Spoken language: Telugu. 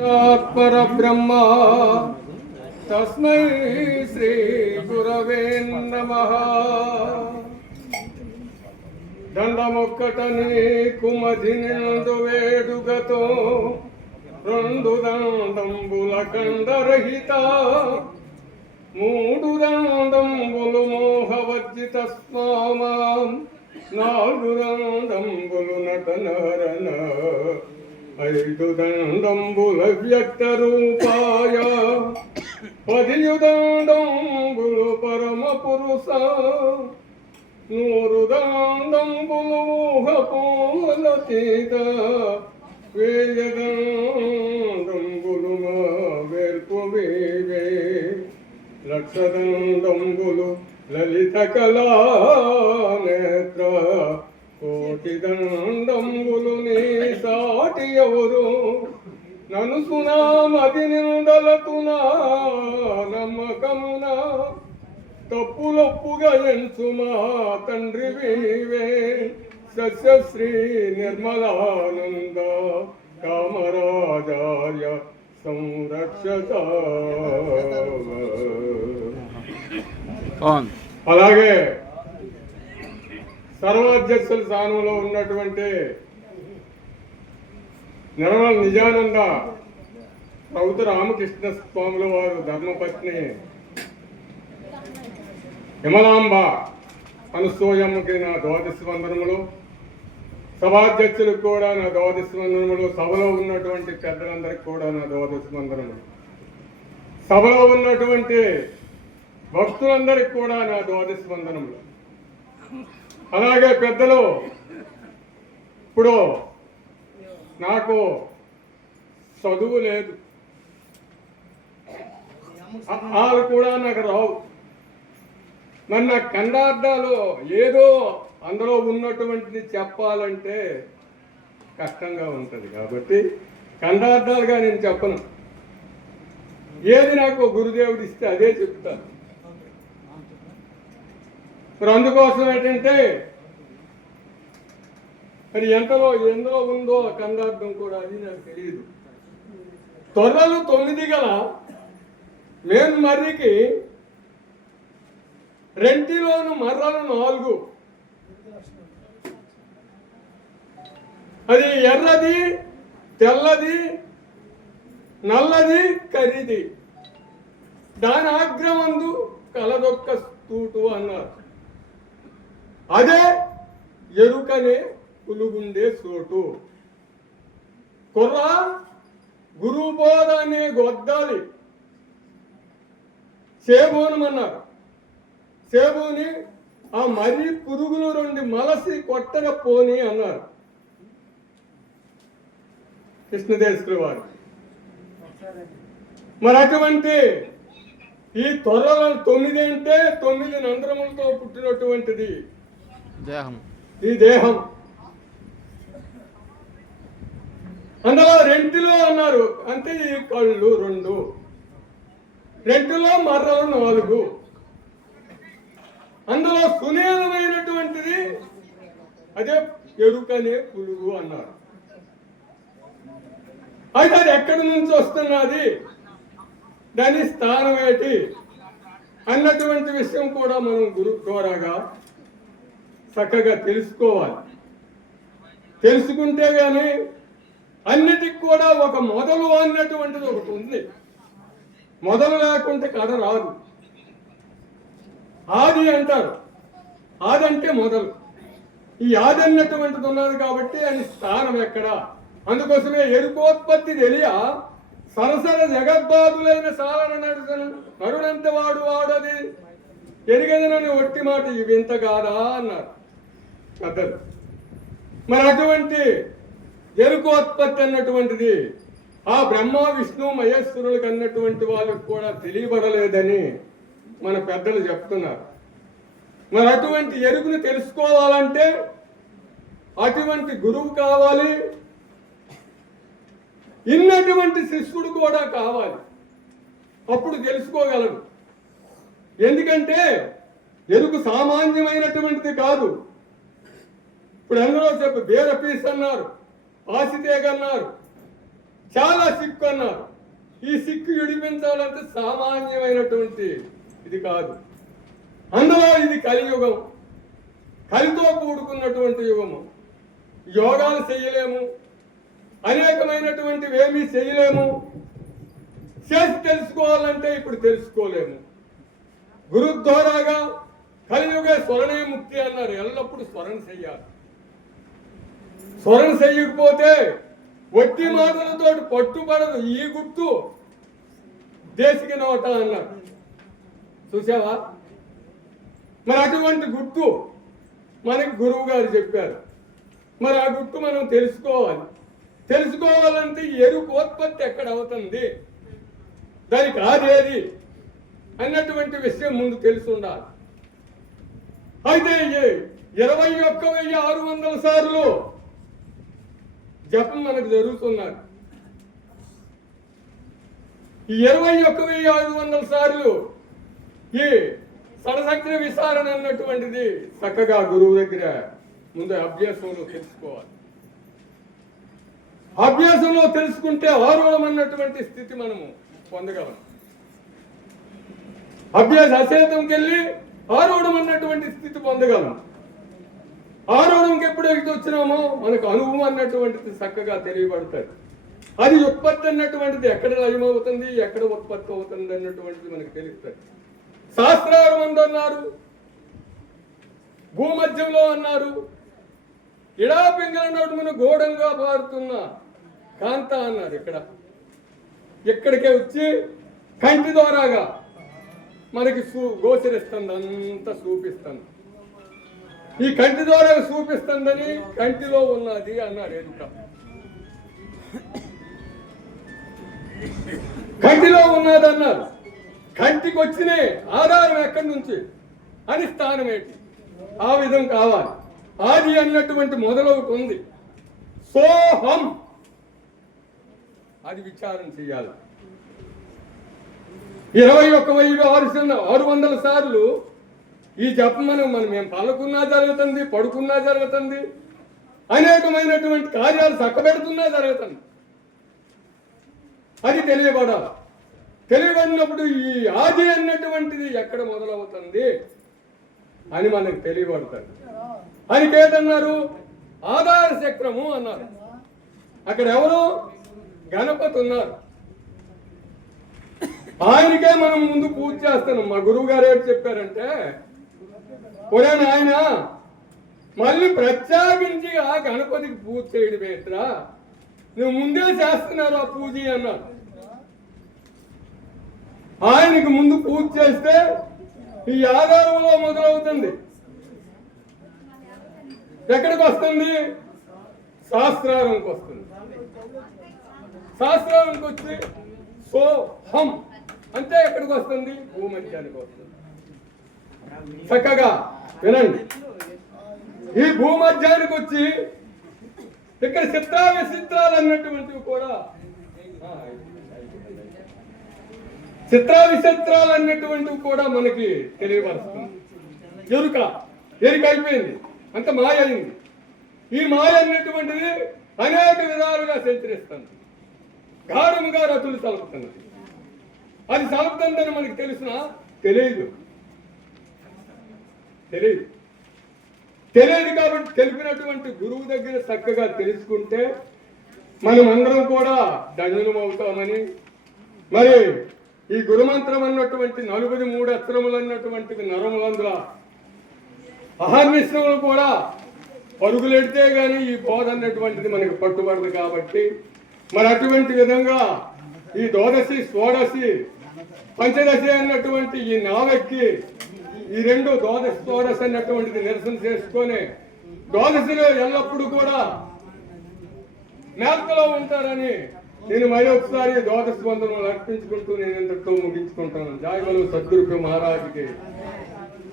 పరబ్రహ్మ. తస్మై శ్రీ గురవే నమ. దండమొక్కటని కుమధినిందు వేడుగతో రెండు దండంబుల కండరహిత. మూడు దండంబులు మోహవర్జిత స్వామ. నాలుగు దండంబులు నటనరన. ఐదు దండంబుల వ్యక్త రూపాయ పదియు దండంబులు పరమ పురుష నూరు దండంబులు ఊహపూల తీత వేయదండంబులు వేర్పు వేవే లక్ష దండంబులు లలిత కళా నేత్ర కోటి దండంబులు ఎవరు? నన్ను సునామది నిందలతునా నమ్మకమునా తప్పులొప్పుగా ఎంచుమా తండ్రి వీవే. సస్యశ్రీ నిర్మలానంద కామరాజార్య సంరక్షత ఆన్ అలాగే సర్వాధ్యక్షుల స్థానంలో ఉన్నటువంటి నిర్మల నిజానంద ప్రభుత్వ రామకృష్ణ స్వాముల వారు ధర్మపత్ని. హిమలాంబ అనసూయమ్మకి నా ద్వాదశి వందనములు సభాధ్యక్షులకు కూడా నా ద్వాదశి వందనములు సభలో ఉన్నటువంటి పెద్దలందరికీ కూడా నా ద్వాదశి వందనములు సభలో ఉన్నటువంటి భక్తులందరికీ కూడా నా ద్వాదశి వందనములు అలాగే పెద్దలు ఇప్పుడు నాకు చదువు లేదు. వాళ్ళు కూడా నాకు రావు. నన్ను కండార్థాలు ఏదో అందులో ఉన్నటువంటిది చెప్పాలంటే కష్టంగా ఉంటుంది కాబట్టి కండార్థాలుగా నేను చెప్పను. ఏది నాకు గురుదేవుడు ఇస్తే అదే చెప్తాను. ఇప్పుడు అందుకోసం ఏంటంటే మరి ఎంతలో ఎందులో ఉందో కందార్థం కూడా అది నాకు తెలియదు తొర్రలు తొమ్మిది గల మేన్ మర్రికి రెంటిలోను మర్రలు నాలుగు. అది ఎర్రది తెల్లది నల్లది కరిది. దాని ఆగ్రమందు కలదొక్క తూటు అన్నారు. అదే ఎరుకనే పులుగుండే చోటు. కుర్ర గురువు బోధ అనే గొద్దాలి. సేబోనమన్నారు సేబుని ఆ మర్రి పురుగులు రెండు మలసి కొట్టగా పోని అన్నారు. కృష్ణదేశ్వరి వారు. మరి అటువంటి ఈ త్వరలో తొమ్మిది అంటే తొమ్మిది నంద్రములతో పుట్టినటువంటిది. దేహం. ఈ దేహం. అందులో రెంటిలో అన్నారు. అంటే ఈ కళ్ళు రెండు. రెంటిలో మర్రలు నాలుగు. అందులో సునీలమైనటువంటిది అదే ఎరుకనే పులుగు అన్నారు. అయితే అది ఎక్కడి నుంచి వస్తున్నది? దాని స్థానం ఏంటి? అన్నటువంటి విషయం కూడా మనం గురు ద్వారాగా చక్కగా తెలుసుకోవాలి. తెలుసుకుంటే కానీ అన్నిటికి కూడా ఒక మొదలు అన్నటువంటిది ఒకటి ఉంది. మొదలు లేకుంటే కథ రాదు. ఆది అంటారు. ఆది అంటే మొదలు. ఈ ఆది అన్నటువంటిది ఉన్నది కాబట్టి అని స్థానం ఎక్కడ? అందుకోసమే ఎరుకోత్పత్తి తెలియ సరసర జగద్బాదులైన సాలన నడుచను నరుడంత వాడు వాడది. ఎరిగదనని ఒట్టి మాట ఇవి ఇంత కాదా? అన్నారు. పెద్దలు. మరి అటువంటి ఎరుకోత్పత్తి అన్నటువంటిది. ఆ బ్రహ్మ విష్ణు మహేశ్వరులకు అన్నటువంటి వాళ్ళకు కూడా తెలియబడలేదని మన పెద్దలు చెప్తున్నారు. మరి అటువంటి ఎరుకును తెలుసుకోవాలంటే అటువంటి గురువు కావాలి. ఇన్నటువంటి శిష్యుడు కూడా కావాలి. అప్పుడు తెలుసుకోగలడు ఎందుకంటే ఎరుకు సామాన్యమైనటువంటిది కాదు. ఇప్పుడు అందరూ చెప్పు బేర పీస్ అన్నారు. ఆసితేగ అన్నారు చాలా సిక్కు అన్నారు. ఈ సిక్కు విడిపించాలంటే సామాన్యమైనటువంటి ఇది కాదు. అందులో ఇది కలియుగం. కలితో కూడుకున్నటువంటి యుగము. యోగాలు చేయలేము. అనేకమైనటువంటివి ఏమీ చేయలేము. చేసి తెలుసుకోవాలంటే ఇప్పుడు తెలుసుకోలేము. గురుద్వారాగా కలియుగే స్వరణే ముక్తి అన్నారు. ఎల్లప్పుడూ స్మరణ చెయ్యాలి స్వరం చెయ్యకపోతే వట్టి మాటలతో పట్టుబడదు. ఈ గుర్తు దేశకి నోట అన్నారు చూసావా? మరి అటువంటి గుర్తు మనకి గురువు గారు చెప్పారు. మరి ఆ గుర్తు మనం తెలుసుకోవాలి. తెలుసుకోవాలంటే ఎరుపు ఉత్పత్తి ఎక్కడ అవుతుంది? దానికి ఆదేది అన్నటువంటి విషయం ముందు తెలిసి ఉండాలి. అయితే ఇరవై ఒక్క వెయ్యి ఆరు వందల సార్లు జపం మనకు జరుగుతున్నారు ఈ ఇరవై ఒక్క వెయ్యి ఐదు వందల సార్లు ఈ సడసగ్ర విసారణ అన్నటువంటిది చక్కగా గురువు దగ్గర ముందు అభ్యాసంలో తెలుసుకోవాలి. అభ్యాసంలో తెలుసుకుంటే ఆరోహం అన్నటువంటి స్థితి మనము పొందగలం. అభ్యాస అచేతంకి వెళ్ళి అన్నటువంటి స్థితి పొందగలం. ఆరోహణంకి ఎప్పుడైతే వచ్చినామో మనకు అనుభవం అన్నటువంటిది చక్కగా తెలియబడుతుంది. అది ఉత్పత్తి అన్నటువంటిది ఎక్కడ లయమవుతుంది ఎక్కడ ఉత్పత్తి అవుతుంది అన్నటువంటిది మనకు తెలుస్తుంది. శాస్త్రాలు మంది అన్నారు భూమధ్యంలో అన్నారు ఇడా పింగళ నడుమును గోడంగా పారుతున్న కాంత అన్నారు ఇక్కడ. ఇక్కడికే వచ్చి కంటి ద్వారాగా మనకి సూ గోచరిస్తుంది అంతా చూపిస్తుంది ఈ కంటి ద్వారా చూపిస్తుందని కంటిలో ఉన్నది అన్నాడు ఎదుట. కంటిలో ఉన్నది అన్నారు. కంటికి వచ్చిన ఆధారం ఎక్కడి నుంచి? అని స్థానం ఏంటి? ఆ విధం కావాలి. ఆది అన్నటువంటి మొదలవుతుంది ఉంది. సోహం. అది విచారం చేయాలి. ఇరవై ఒక్క వెయ్యి ఆరు ఆరు వందల సార్లు ఈ జపం మనం మనం మేము పలుకున్నా జరుగుతుంది పడుకున్నా జరుగుతుంది. అనేకమైనటువంటి కార్యాలు చక్కబెడుతున్నా జరుగుతుంది. అది తెలియబడాలి. తెలియబడినప్పుడు ఈ ఆది అన్నటువంటిది ఎక్కడ మొదలవుతుంది అని మనకు తెలియబడుతుంది. అని ఏదన్నారు? ఆధార చక్రము అన్నారు. అక్కడ ఎవరు? గణపతి ఉన్నారు. ఆయనకే మనం ముందు పూజ చేస్తున్నాం మా గురువు గారు ఏంటి చెప్పారంటే ఒరే నాయన మళ్ళీ ప్రత్యేకించి ఆ గణపతికి పూజ చేయడం ఏంట్రా? నువ్వు ముందే చేస్తున్నారు ఆ పూజ అన్నారు ఆయనకి ముందు పూజ చేస్తే ఈ ఆధారంలో మొదలవుతుంది. ఎక్కడికి వస్తుంది? శాస్త్రారంకి వస్తుంది. శాస్త్రానికి వచ్చి సో హం అంటే ఎక్కడికి వస్తుంది? భూమధ్యానికి వస్తుంది. చక్కగా వినండి. ఈ భూమధ్యానికి వచ్చి ఇక్కడ చిత్రా విచిత్రాలు అన్నటువంటివి కూడా ఆ, చిత్రా విచిత్రాలు అన్నటువంటివి కూడా మనకి తెలియపరుస్తుంది. ఎరుక ఎరుక అయిపోయింది. అంత మాయ అయింది. ఈ మాయ అన్నటువంటిది అనేక విధాలుగా సంచరిస్తుంది. గాఢముగా రతులు తలుపుతున్నది అది తలుపుతుందని మనకి తెలిసినా తెలియదు. తెలియదు తెలియదు కాబట్టి తెలిపినటువంటి గురువు దగ్గర చక్కగా తెలుసుకుంటే మనం అందరం కూడా ధనులం అవుతామని. మరి ఈ గురుమంత్రం అన్నటువంటి నలుగురి మూడు అక్షరములు అన్నటువంటి నరములందుల అహర్నిశ్రములు కూడా పరుగులెడితే కానీ ఈ బోధ అన్నటువంటిది మనకి పట్టుబడదు కాబట్టి మరి అటువంటి విధంగా ఈ ద్వాదశి షోడశి పంచదశి అన్నటువంటి ఈ నావెక్కి ఈ రెండు ద్వాదశ ద్వాదశ అన్నటువంటిది నిరసన చేసుకొని ద్వాదశిలో ఎల్లప్పుడూ కూడా మేల్కలో ఉంటారని నేను మరి ఒకసారి ద్వాదశ బంధనం అర్పించుకుంటూ నేను ఇంతటితో ముగించుకుంటాను. జాయగలు సద్గురు మహారాజుకి.